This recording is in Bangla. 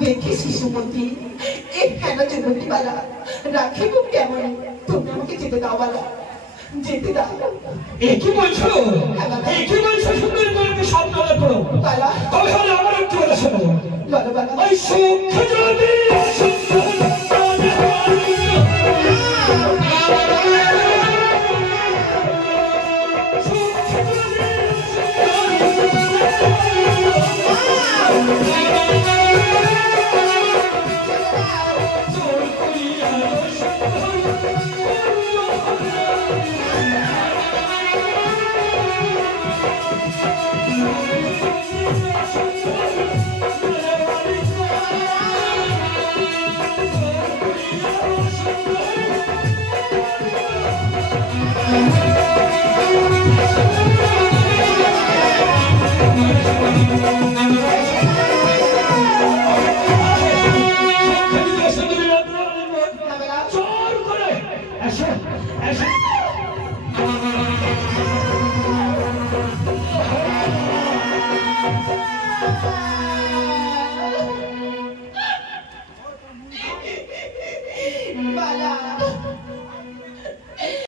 দেখি শিশুমতি এই কেন জীবনটি বালা রাখি খুব কেমন তুমি আমাকে যেতে দাও বালা যেতে দাও কি বলছো সুন্দর করে সব বলে পড়ো বালা তবে হলে আমার একটু বলে শোনো বলো বালা ওই সুখ যদি